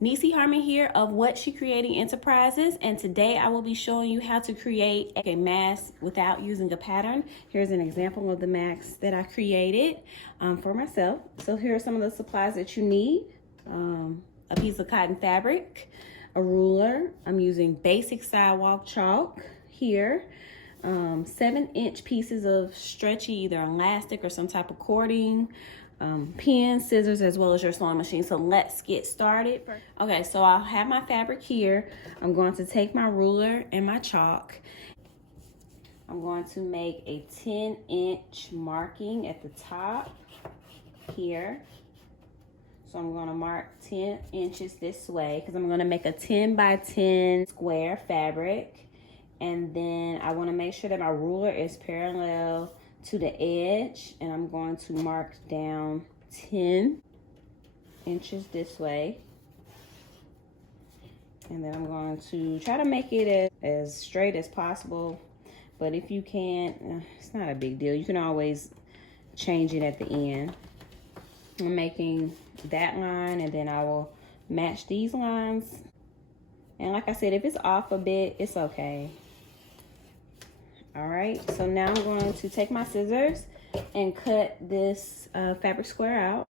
Nisi Harmon here of Whatsshecreating Enterprises, and today I will be showing you how to create a mask without using a pattern. Here's an example of the mask that I created for myself. So here are some of the supplies that you need. A piece of cotton fabric, a ruler. I'm using basic sidewalk chalk here. 7-inch pieces of stretchy, either elastic or some type of cording, pins, scissors, as well as your sewing machine. So let's get started. Okay, so I'll have my fabric here. I'm going to take my ruler and my chalk. I'm going to make a 10-inch marking at the top here. So I'm going to mark 10 inches this way because I'm going to make a 10 by 10 square fabric. And then I want to make sure that my ruler is parallel to the edge, and I'm going to mark down 10 inches this way. And then I'm going to try to make it as straight as possible, but if you can't, it's not a big deal. You can always change it at the end. I'm making that line, and then I will match these lines. And like I said, if it's off a bit, it's okay. All right, so now I'm going to take my scissors and cut this fabric square out.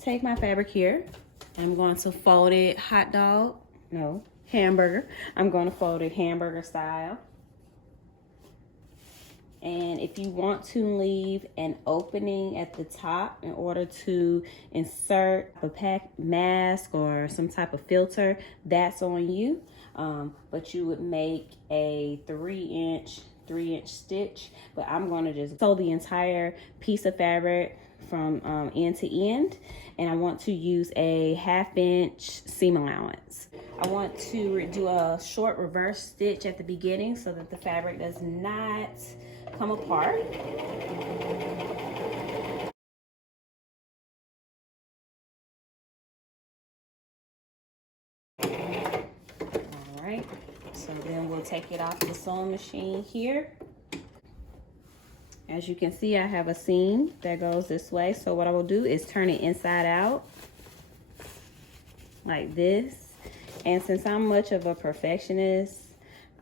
Take my fabric here. I'm going to fold it hamburger. I'm going to fold it hamburger style. And if you want to leave an opening at the top in order to insert a mask or some type of filter, that's on you. But you would make a 3-inch stitch. But I'm going to just sew the entire piece of fabric from end to end. And I want to use a 1/2-inch seam allowance. I want to do a short reverse stitch at the beginning so that the fabric does not come apart. All right, so then we'll take it off the sewing machine here. As you can see, I have a seam that goes this way. So what I will do is turn it inside out like this. And since I'm much of a perfectionist,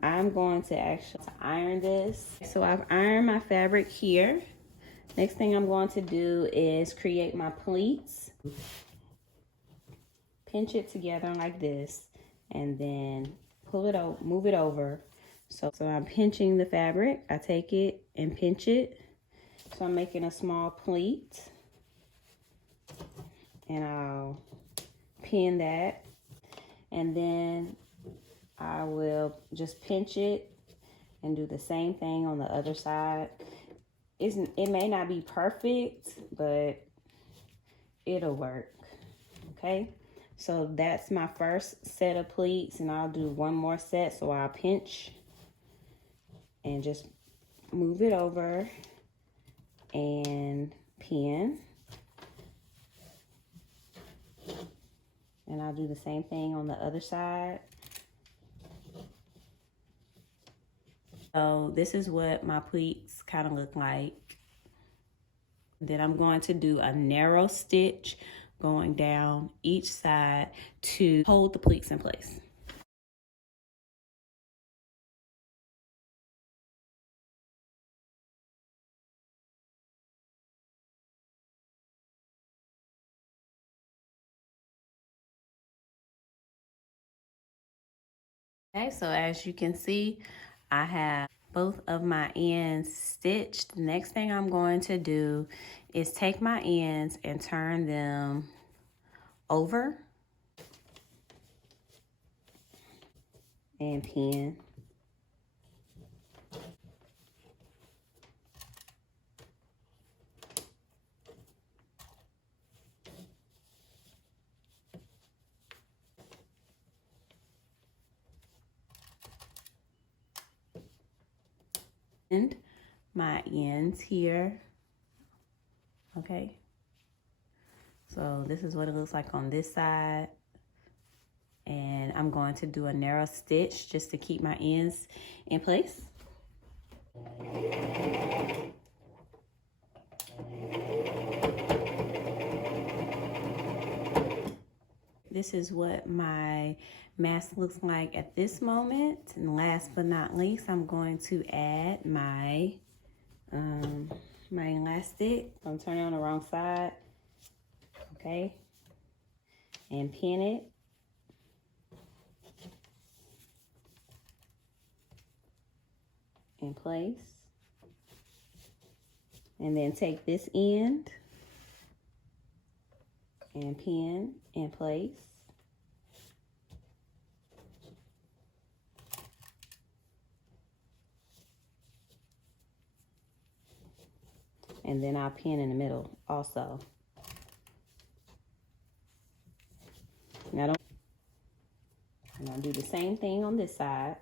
I'm going to actually iron this. So I've ironed my fabric here. Next thing I'm going to do is create my pleats. Pinch it together like this, and then pull it out, move it over. So I'm pinching the fabric. I take it and pinch it. So I'm making a small pleat, and I'll pin that, and then I will just pinch it and do the same thing on the other side. It may not be perfect, but it'll work. Okay, so that's my first set of pleats, and I'll do one more set. So I'll pinch and just move it over and pin. And I'll do the same thing on the other side. So this is what my pleats kind of look like. Then I'm going to do a narrow stitch going down each side to hold the pleats in place. Okay, so as you can see, I have both of my ends stitched. The next thing I'm going to do is take my ends and turn them over and pin. And my ends here. Okay, so this is what it looks like on this side, and I'm going to do a narrow stitch just to keep my ends in place. This is what my mask looks like at this moment. And last but not least, I'm going to add my my elastic. I'm turning on the wrong side, okay, and pin it. In place. And then take this end and pin in place. And then I'll pin in the middle also. Now I'm gonna do the same thing on this side.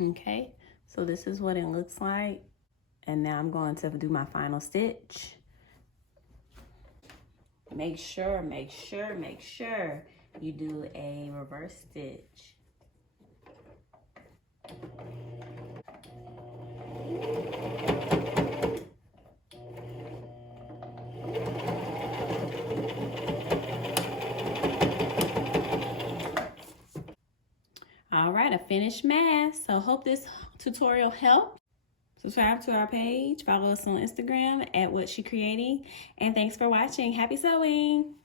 Okay, so this is what it looks like. And now I'm going to do my final stitch. Make sure you do a reverse stitch. All right, a finished mask. So hope this tutorial helped. Subscribe to our page, follow us on Instagram at Whatsshecreating, and thanks for watching. Happy sewing!